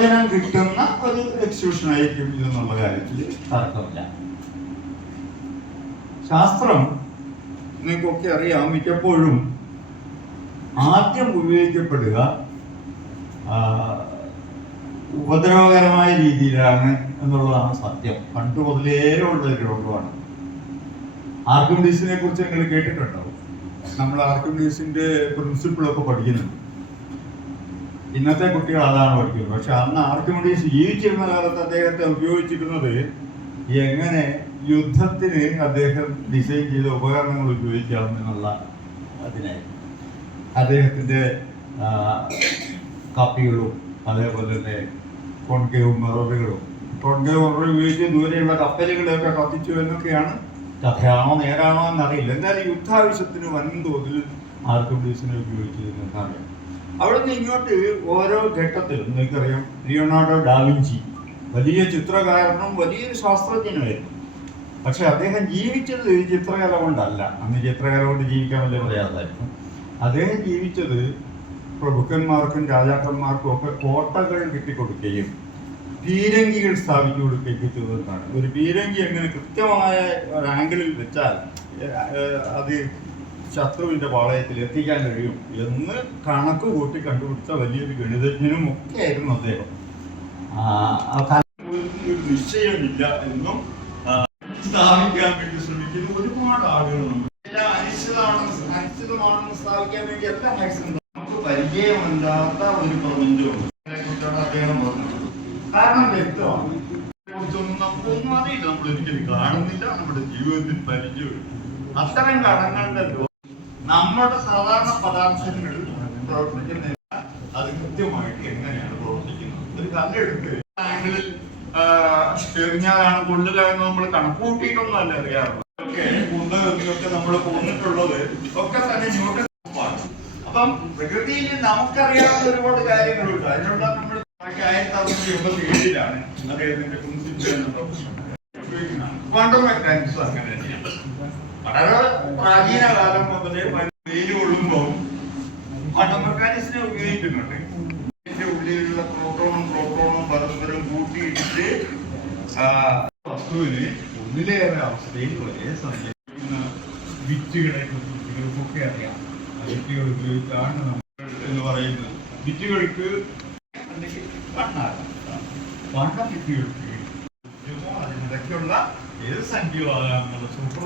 പ്രയോജനം കിട്ടുന്ന ഒരു എക്സിബിഷൻ ആയിരിക്കും ഇതെന്നുള്ള കാര്യത്തിൽ തർക്കമില്ല. ശാസ്ത്രം നിങ്ങൾക്കൊക്കെ അറിയാം, മിക്കപ്പോഴും ആദ്യം ഉപയോഗിക്കപ്പെടുക ഉപദ്രവകരമായ രീതിയിലാണ് എന്നുള്ളതാണ് സത്യം. പണ്ട് മുതലേ ഉള്ള ഒരു രോഗമാണ്. ആർക്കിമിഡീസിനെ കുറിച്ച് നിങ്ങൾ കേട്ടിട്ടുണ്ടാവും. നമ്മൾ ആർക്കിമിഡീസിന്റെ പ്രിൻസിപ്പിളൊക്കെ പഠിക്കുന്നുണ്ട്. ഇന്നത്തെ കുട്ടികൾ അതാണ് പഠിക്കുന്നത്. പക്ഷെ അന്ന് ആർക്കിമിഡീസ് ജീവിച്ചിരുന്ന കാലത്ത് അദ്ദേഹത്തെ ഉപയോഗിച്ചിരുന്നത് എങ്ങനെ യുദ്ധത്തിന് അദ്ദേഹം ഡിസൈൻ ചെയ്ത ഉപകരണങ്ങൾ ഉപയോഗിക്കാമെന്നുള്ള അതിനായി അദ്ദേഹത്തിൻ്റെ കപ്പികളും അതേപോലെ തന്നെ കോൺകേവ് മിററുകളും ഉപയോഗിച്ച് ദൂരെയുള്ള കപ്പലുകളെയൊക്കെ കത്തിച്ചു എന്നൊക്കെയാണ്. കഥയാണോ നേരാണോ എന്നറിയില്ല. എന്തായാലും യുദ്ധാവശ്യത്തിന് വൻതോതിൽ ആർക്കിമിഡീസിനെ ഉപയോഗിച്ചിരുന്നതാണ്. അവിടെ നിന്ന് ഇങ്ങോട്ട് ഓരോ ഘട്ടത്തിലും നിങ്ങൾക്കറിയാം, ലിയോണാർഡോ ഡാവിഞ്ചി വലിയ ചിത്രകാരനും വലിയൊരു ശാസ്ത്രജ്ഞനുമായിരുന്നു. പക്ഷെ അദ്ദേഹം ജീവിച്ചത് ചിത്രകല കൊണ്ടല്ല. അന്ന് ചിത്രകല കൊണ്ട് ജീവിക്കാൻ വലിയ പ്രയാസമായിരുന്നു. അദ്ദേഹം ജീവിച്ചത് പ്രഭുക്കന്മാർക്കും രാജാക്കന്മാർക്കും ഒക്കെ കോട്ടകൾ കെട്ടിക്കൊടുക്കുകയും പീരങ്കികൾ സ്ഥാപിച്ചു കൊടുക്കുകയൊക്കെ ചെയ്തതാണ്. ഒരു പീരങ്കി എങ്ങനെ കൃത്യമായ ഒരു ആംഗിളിൽ വെച്ചാൽ അത് ശത്രുവിൻ്റെ പാളയത്തിൽ എത്തിക്കാൻ കഴിയും എന്ന് കണക്ക് കൂട്ടി കണ്ടുപിടിച്ച വലിയൊരു ഗണിതജ്ഞനും ഒക്കെ ആയിരുന്നു അദ്ദേഹം. ഒരു നിശ്ചയമില്ല എന്നും സ്ഥാപിക്കാൻ വേണ്ടി ശ്രമിക്കുന്ന ഒരുപാട് ആളുകളുണ്ട്. എല്ലാം അനിശ്ചിതമാണെന്ന് സ്ഥാപിക്കാൻ വേണ്ടി എല്ലാം നമുക്ക് പരിചയമല്ലാത്ത ഒരു പ്രപഞ്ചമുണ്ട്. അതിനെക്കുറിച്ചാണ് അദ്ദേഹം പറഞ്ഞത്. കാരണം വ്യക്തമാണ്, കുറിച്ചൊന്നും നമുക്കൊന്നും അറിയില്ല. നമ്മൾ ഒരിക്കലും കാണുന്നില്ല. നമ്മുടെ ജീവിതത്തിൽ പരിചയമില്ല. അത്തരം ഘടകങ്ങളുടെ നമ്മുടെ സാധാരണ പദാർത്ഥങ്ങൾ പ്രവർത്തിക്കുന്നില്ല. അത് കൃത്യമായിട്ട് എങ്ങനെയാണ് പ്രവർത്തിക്കുന്നത്. ഒരു കല്ലെടുത്ത് ആംഗിളിൽ എറിഞ്ഞാലാണ് കൊള്ളുക എന്ന് നമ്മൾ കണക്കൂട്ടിയിട്ടൊന്നും അല്ല അറിയാറുള്ളത്. ഒക്കെ നമ്മൾ പോന്നിട്ടുള്ളത് ഒക്കെ തന്നെ ന്യൂട്ടൺ. അപ്പം പ്രകൃതിയിൽ നമുക്കറിയാവുന്ന ഒരുപാട് കാര്യങ്ങളുണ്ട്. അതിനുള്ള നമ്മൾ 1987 അദ്ദേഹത്തിന്റെ ക്വാണ്ടം മെക്കാനിക്സ് അങ്ങനെ തന്നെയാണ്. വളരെ പ്രാചീന കാലം മുതലേ വെയിൽ കൊള്ളുമ്പോൾ ക്വാണ്ടം മെക്കാനിക്സിനെ ഉപയോഗിക്കുന്നുണ്ട്. ഇതിന്റെ ഉള്ളിലുള്ള പ്രോട്ടോണും പരസ്പരം കൂട്ടിയിട്ടിട്ട് വസ്തുവിന് ഒന്നിലേറെ അവസ്ഥയിൽ ഒരേ സമയം ബിറ്റുകളെ കുറിച്ചൊക്കെ അറിയാം. ബിറ്റുകൾ ഉപയോഗിച്ചാണ് നമ്മൾ എന്ന് പറയുന്നത്. ബിറ്റുകൾക്ക് ക്വാണ്ടം ബിറ്റുകൾക്ക് അതിനിടയ്ക്കുള്ള ഏത് സംഖ്യകളാകാമെന്നുള്ള സൂപ്പർ